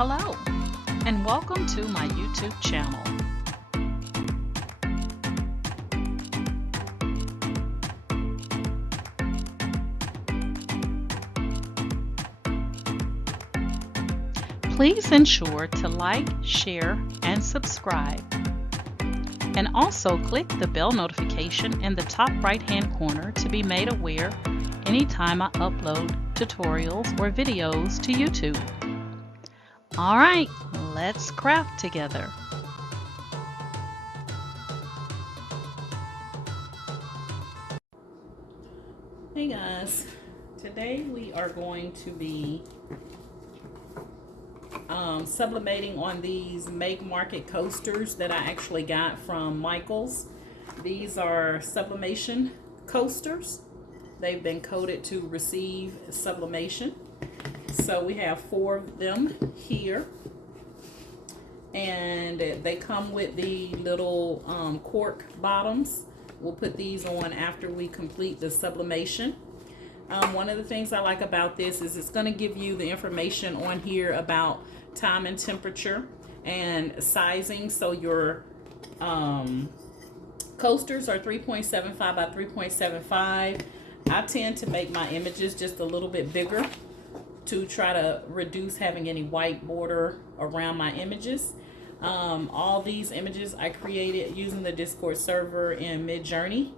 Hello, and welcome to my YouTube channel. Please ensure to like, share, and subscribe. And also click the bell notification in the top right-hand corner to be made aware anytime I upload tutorials or videos to YouTube. Alright, let's craft together. Hey guys, today we are going to be sublimating on these Make Market coasters that I actually got from Michaels. These are sublimation coasters. They've been coated to receive sublimation. So we have 4 of them here, and they come with the little cork bottoms. We'll put these on after we complete the sublimation. One of the things I like about this is it's going to give you the information on here about time and temperature and sizing. So your coasters are 3.75 by 3.75. I tend to make my images just a little bit bigger to try to reduce having any white border around my images. All these images I created using the Discord server in Midjourney.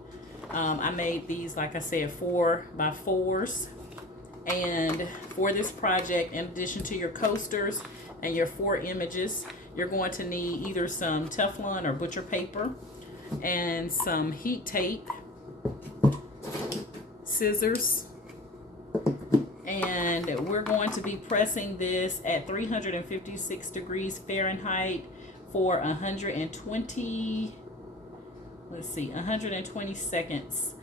I made these, like I said, 4 by 4s. And for this project, in addition to your coasters and your 4 images, you're going to need either some Teflon or butcher paper and some heat tape, scissors, and we're going to be pressing this at 356 degrees Fahrenheit for 120 seconds.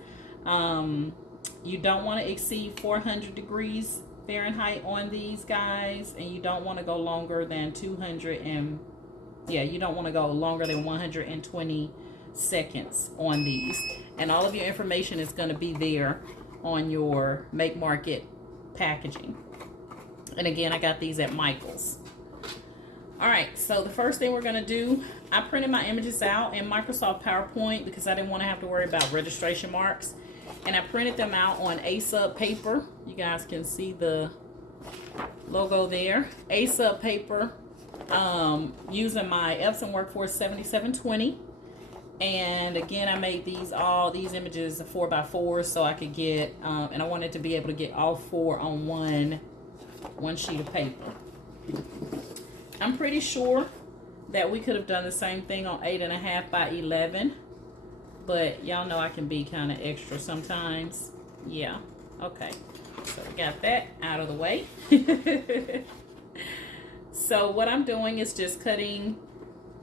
You don't want to exceed 400 degrees Fahrenheit on these guys, and you don't want to go longer than 120 seconds on these. And all of your information is going to be there on your Make Market packaging. And again, I got these at Michaels. Alright, so the first thing we're going to do, I printed my images out in Microsoft PowerPoint because I didn't want to have to worry about registration marks. And I printed them out on A-Sub paper. You guys can see the logo there. A-Sub paper, using my Epson Workforce 7720. And again, I made all these images 4 by 4 so I could get, and I wanted to be able to get all 4 on one sheet of paper. I'm pretty sure that we could have done the same thing on 8.5 by 11, but y'all know I can be kind of extra sometimes. Yeah, okay. So we got that out of the way. So what I'm doing is just cutting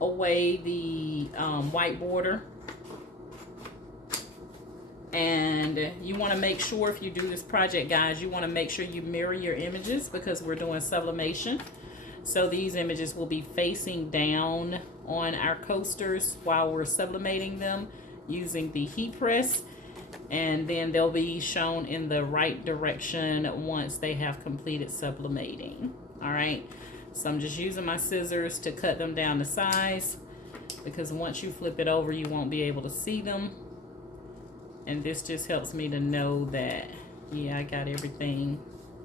away the white border, and you want to make sure, if you do this project, guys, you want to make sure you mirror your images because we're doing sublimation. So these images will be facing down on our coasters while we're sublimating them using the heat press, and then they'll be shown in the right direction once they have completed sublimating. All right, so I'm just using my scissors to cut them down to size, because once you flip it over, you won't be able to see them. And this just helps me to know that, yeah, I got everything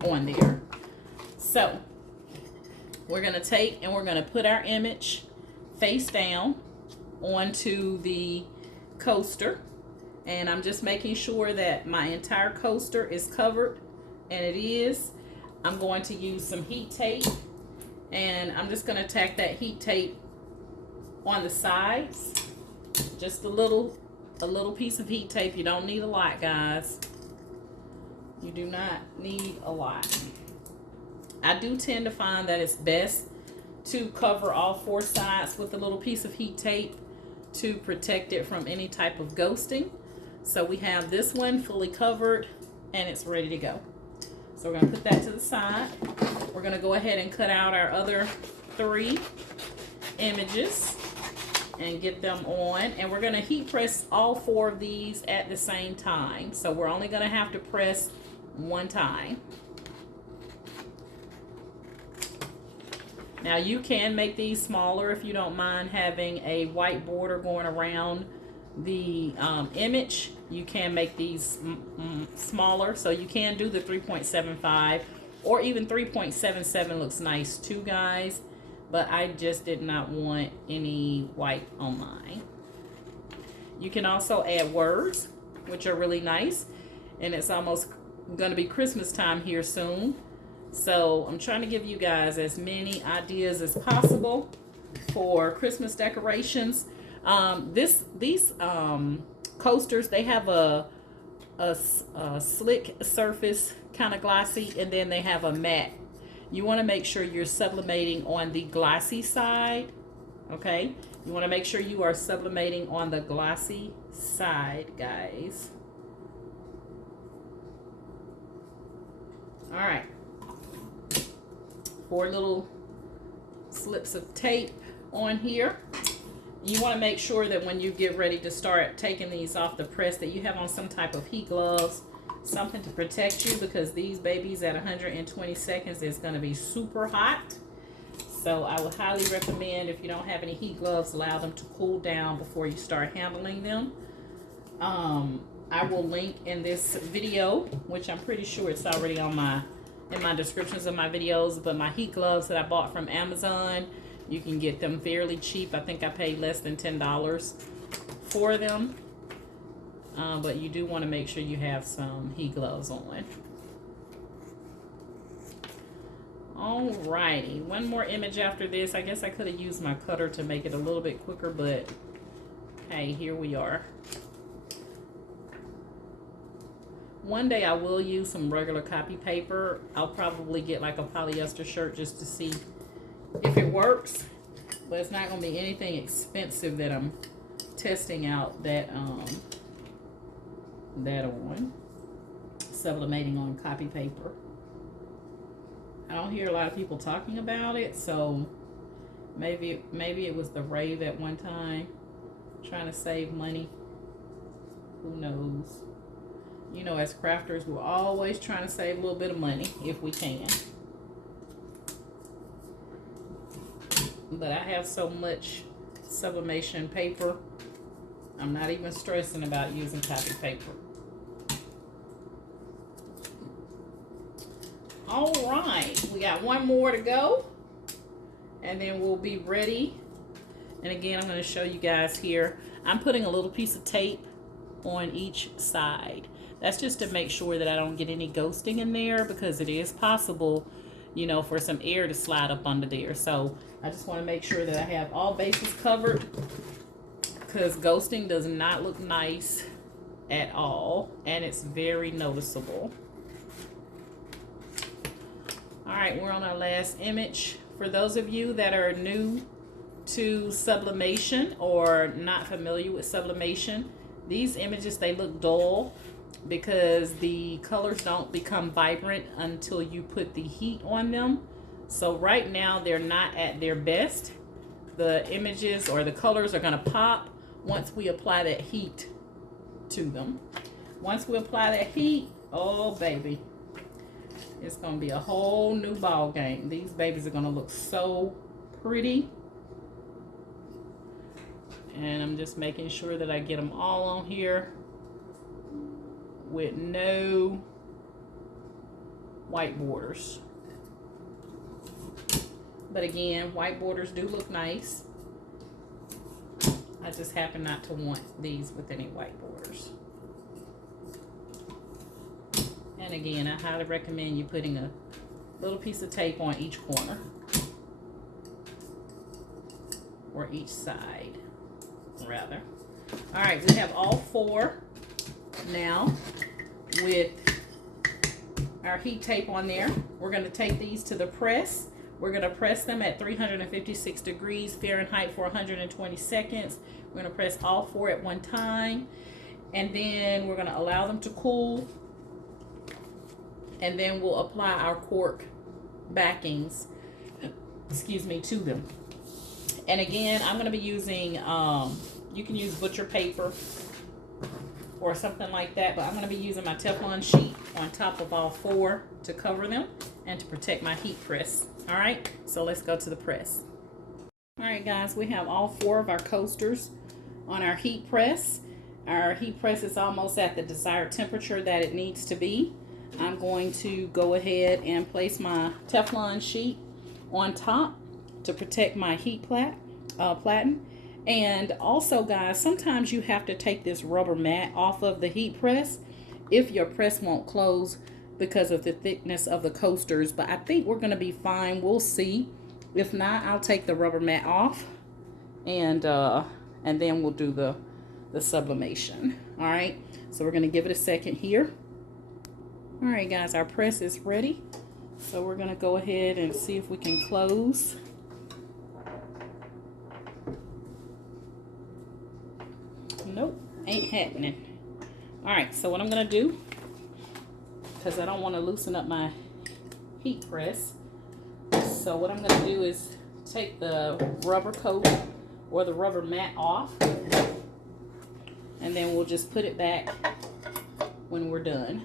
on there. So we're going to take and we're going to put our image face down onto the coaster. And I'm just making sure that my entire coaster is covered, and it is. I'm going to use some heat tape, and I'm just going to tack that heat tape on the sides. Just a little piece of heat tape. You don't need a lot, guys. You do not need a lot. I do tend to find that it's best to cover all 4 sides with a little piece of heat tape to protect it from any type of ghosting. So we have this one fully covered, and it's ready to go. So we're going to put that to the side. We're going to go ahead and cut out our other 3 images and get them on. And we're going to heat press all 4 of these at the same time. So we're only going to have to press 1 time. Now you can make these smaller if you don't mind having a white border going around the image. You can make these smaller, so you can do the 3.75 or even 3.77 looks nice too, guys, but I just did not want any white on mine. You can also add words, which are really nice, and it's almost going to be Christmas time here soon, so I'm trying to give you guys as many ideas as possible for Christmas decorations. These coasters, they have a slick surface, kind of glossy, and then they have a matte. You want to make sure you're sublimating on the glossy side, okay? You want to make sure you are sublimating on the glossy side, guys. All right. 4 little slips of tape on here. You want to make sure that when you get ready to start taking these off the press that you have on some type of heat gloves, something to protect you, because these babies at 120 seconds is going to be super hot. So I would highly recommend, if you don't have any heat gloves, allow them to cool down before you start handling them. I will link in this video, which I'm pretty sure it's already on in my descriptions of my videos, but my heat gloves that I bought from Amazon, you can get them fairly cheap. I think I paid less than $10 for them. But you do want to make sure you have some heat gloves on. Alrighty, one more image after this. I guess I could have used my cutter to make it a little bit quicker, but hey, here we are. One day I will use some regular copy paper. I'll probably get like a polyester shirt just to see if it works, but it's not going to be anything expensive that I'm testing out that on sublimating on copy paper. I don't hear a lot of people talking about it, so maybe it was the rave at one time, trying to save money. Who knows? You know, as crafters, we're always trying to save a little bit of money if we can. But I have so much sublimation paper, I'm not even stressing about using copy paper. All right, we got one more to go, and then we'll be ready. And again, I'm going to show you guys here. I'm putting a little piece of tape on each side. That's just to make sure that I don't get any ghosting in there, because it is possible, you know, for some air to slide up under there. So I just want to make sure that I have all bases covered, because ghosting does not look nice at all, and it's very noticeable. All right, we're on our last image. For those of you that are new to sublimation or not familiar with sublimation, these images, they look dull because the colors don't become vibrant until you put the heat on them. So right now they're not at their best. The images or the colors are going to pop once we apply that heat to them. Once we apply that heat, oh baby, it's going to be a whole new ball game. These babies are going to look so pretty. And I'm just making sure that I get them all on here with no white borders. But again, white borders do look nice. I just happen not to want these with any white borders. And again, I highly recommend you putting a little piece of tape on each corner or each side, rather. All right, we have all 4 now with our heat tape on there. We're going to take these to the press. We're going to press them at 356 degrees Fahrenheit for 120 seconds. We're going to press all 4 at one time, and then we're going to allow them to cool, and then we'll apply our cork backings, excuse me, to them. And again, I'm going to be using, you can use butcher paper or something like that, but I'm going to be using my Teflon sheet on top of all 4 to cover them and to protect my heat press. All right, so let's go to the press. All right, guys, we have all 4 of our coasters on our heat press. Our heat press is almost at the desired temperature that it needs to be. I'm going to go ahead and place my Teflon sheet on top to protect my heat platen. And also, guys, sometimes you have to take this rubber mat off of the heat press if your press won't close because of the thickness of the coasters. But I think we're going to be fine. We'll see. If not, I'll take the rubber mat off and then we'll do the sublimation. All right, so we're going to give it a second here. All right, guys, our press is ready. So we're going to go ahead and see if we can close. Nope, ain't happening. All right, so what I'm going to do, because I don't want to loosen up my heat press, so what I'm going to do is take the rubber coat or the rubber mat off, and then we'll just put it back when we're done.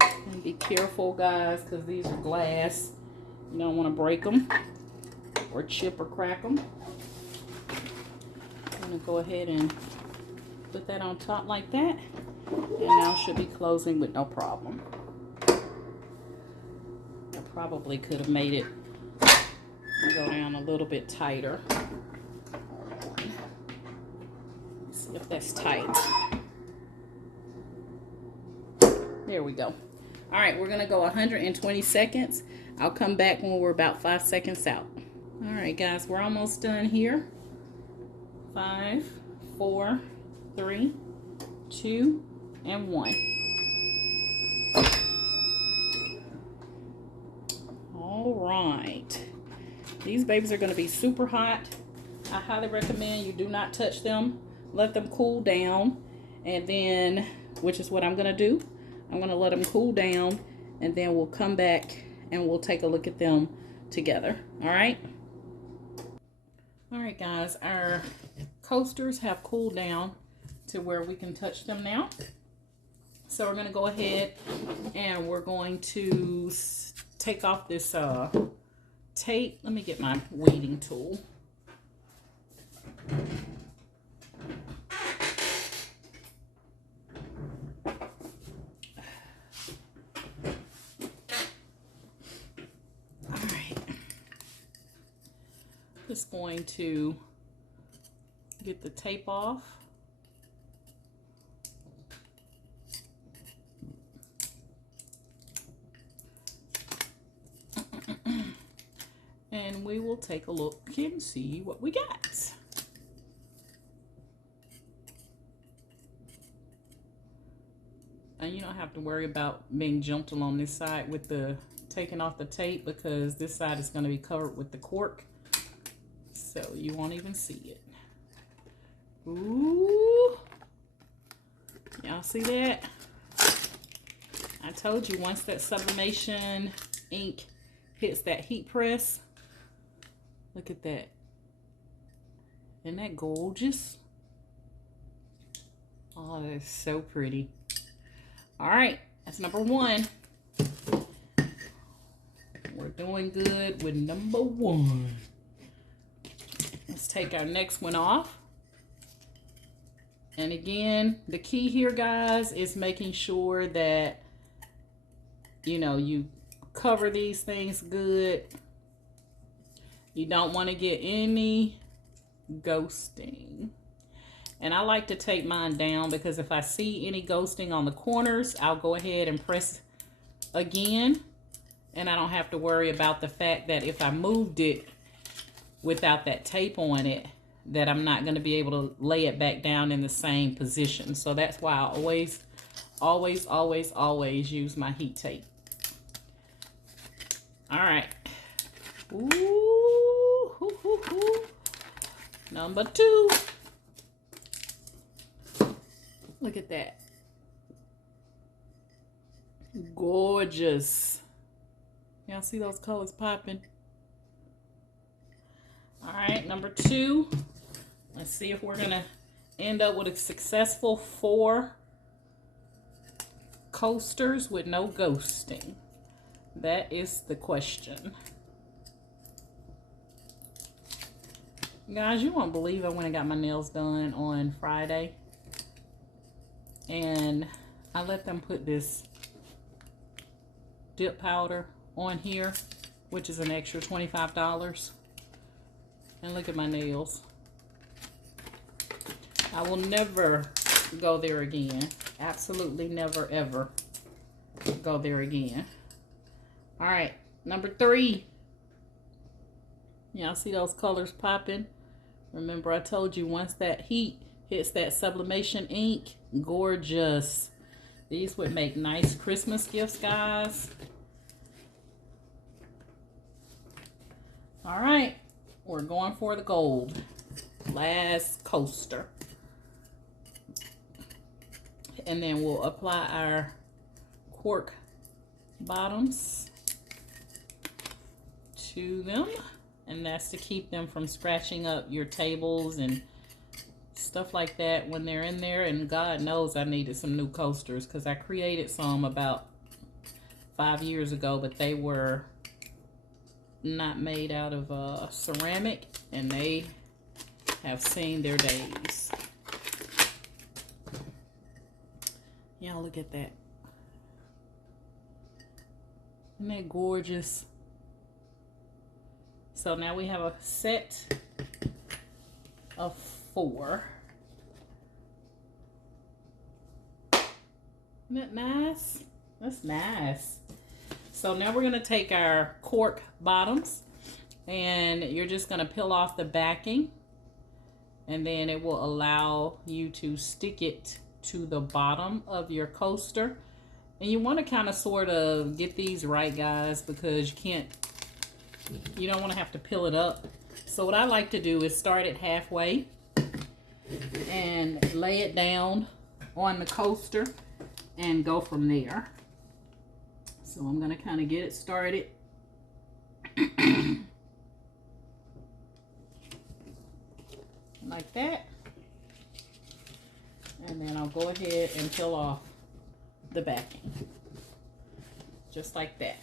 And be careful, guys, because these are glass. You don't want to break them or chip or crack them. I'm going to go ahead and put that on top like that, and now should be closing with no problem. I probably could have made it go down a little bit tighter. Let's see if that's tight. There we go. All right, we're gonna go 120 seconds. I'll come back when we're about 5 seconds out. All right, guys, we're almost done here. 5, 4, 3, 2, and 1. All right. These babies are going to be super hot. I highly recommend you do not touch them. Let them cool down. And then, which is what I'm going to do. I'm going to let them cool down. And then we'll come back and we'll take a look at them together. All right. All right, guys. Our coasters have cooled down to where we can touch them now. So we're going to go ahead and we're going to take off this tape. Let me get my weeding tool. All right. Just going to get the tape off. And we will take a look and see what we got. And you don't have to worry about being gentle on this side with the taking off the tape, because this side is going to be covered with the cork. So you won't even see it. Ooh. Y'all see that? I told you, once that sublimation ink hits that heat press, look at that. Isn't that gorgeous? Oh, that's so pretty. All right, that's number 1. We're doing good with number 1. Let's take our next one off. And again, the key here, guys, is making sure that, you know, you cover these things good. You don't want to get any ghosting. And I like to take mine down, because if I see any ghosting on the corners, I'll go ahead and press again. And I don't have to worry about the fact that if I moved it without that tape on it, that I'm not going to be able to lay it back down in the same position. So that's why I always use my heat tape. All right. Ooh, hoo, hoo, hoo. Number 2. Look at that. Gorgeous. Y'all see those colors popping? All right, number 2. Let's see if we're gonna end up with a successful 4 coasters with no ghosting? That is the question. Guys, you won't believe I went and got my nails done on Friday. And I let them put this dip powder on here, which is an extra $25. And look at my nails. I will never go there again. Absolutely never, ever go there again. All right, number 3. Y'all see those colors popping? Remember I told you once that heat hits that sublimation ink, gorgeous. These would make nice Christmas gifts, guys. All right, we're going for the gold. Last coaster. And then we'll apply our cork bottoms to them. And that's to keep them from scratching up your tables and stuff like that when they're in there. And God knows I needed some new coasters because I created some about 5 years ago, but they were not made out of ceramic, and they have seen their days. Y'all look at that. Isn't that gorgeous? So now we have a set of 4. Isn't that nice? That's nice. So now we're going to take our cork bottoms, and you're just going to peel off the backing, and then it will allow you to stick it to the bottom of your coaster. And you want to kind of sort of get these right, guys, because you don't want to have to peel it up. So what I like to do is start it halfway and lay it down on the coaster and go from there. So I'm going to kind of get it started. Like that. And then I'll go ahead and peel off the backing. Just like that.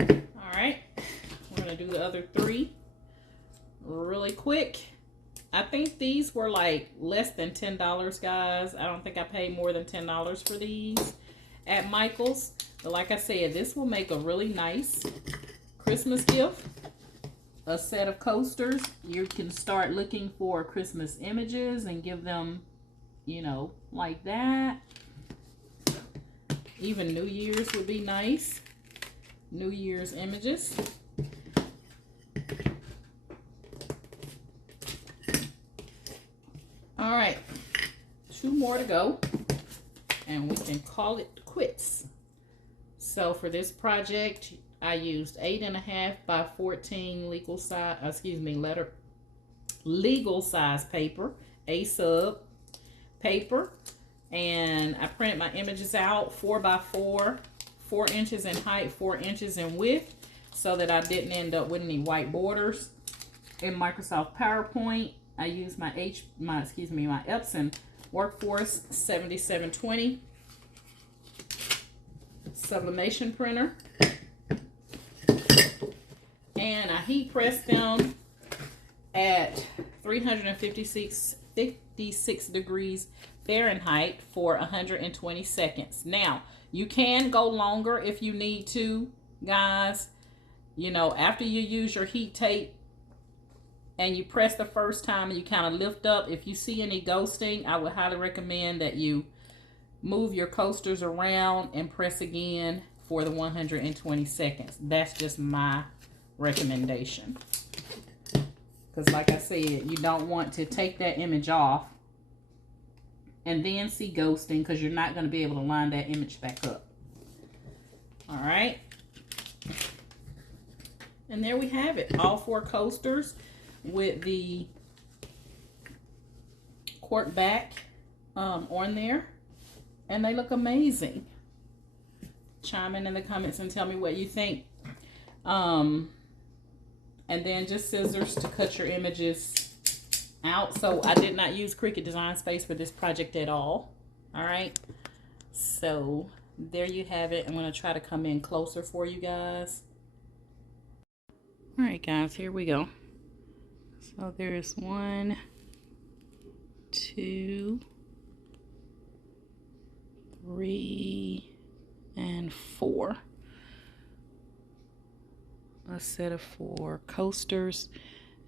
All right. We're going to do the other 3 really quick. I think these were like less than $10, guys. I don't think I paid more than $10 for these at Michael's. But like I said, this will make a really nice Christmas gift. A set of coasters. You can start looking for Christmas images and give them, you know, like that. Even New Year's would be nice. New Year's images. All right, 2 more to go, and we can call it quits. So for this project, I used 8.5 by 14 legal size, legal size paper, A-sub paper, and I printed my images out 4 by 4, 4 inches in height, 4 inches in width, so that I didn't end up with any white borders. In Microsoft PowerPoint, I used my Epson Workforce 7720 sublimation printer, and I heat pressed them at 356 degrees Fahrenheit for 120 seconds. Now, you can go longer if you need to, guys. You know, after you use your heat tape and you press the first time and you kind of lift up, if you see any ghosting, I would highly recommend that you move your coasters around and press again for the 120 seconds. That's just my recommendation. Because like I said, you don't want to take that image off and then see ghosting, because you're not going to be able to line that image back up. All right. And there we have it. All 4 coasters with the cork back on there. And they look amazing. Chime in the comments and tell me what you think. And then just scissors to cut your images out. So I did not use Cricut Design Space for this project at all. All right. So there you have it. I'm going to try to come in closer for you guys. All right, guys, here we go. So there's 1, 2, 3, and 4. A set of 4 coasters,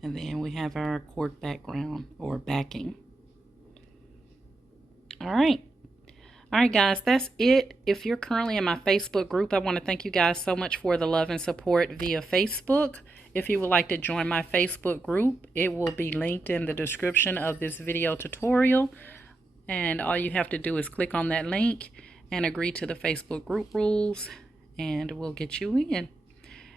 and then we have our cork background or backing. All right. All right, guys, that's it. If you're currently in my Facebook group, I want to thank you guys so much for the love and support via Facebook. If you would like to join my Facebook group, it will be linked in the description of this video tutorial. And all you have to do is click on that link and agree to the Facebook group rules, and we'll get you in.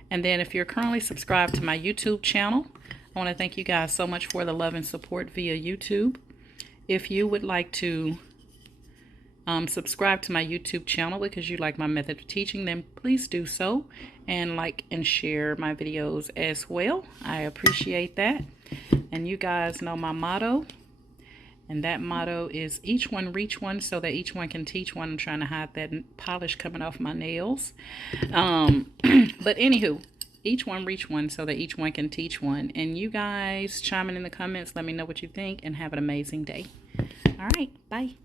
And then if you're currently subscribed to my YouTube channel, I want to thank you guys so much for the love and support via YouTube. If you would like to subscribe to my YouTube channel because you like my method of teaching, then please do so, and like and share my videos as well. I appreciate that. And you guys know my motto, and that motto is each one reach one so that each one can teach one. I'm trying to hide that polish coming off my nails. But anywho, each one reach one so that each one can teach one. And you guys chime in the comments, let me know what you think, and have an amazing day. All right, bye.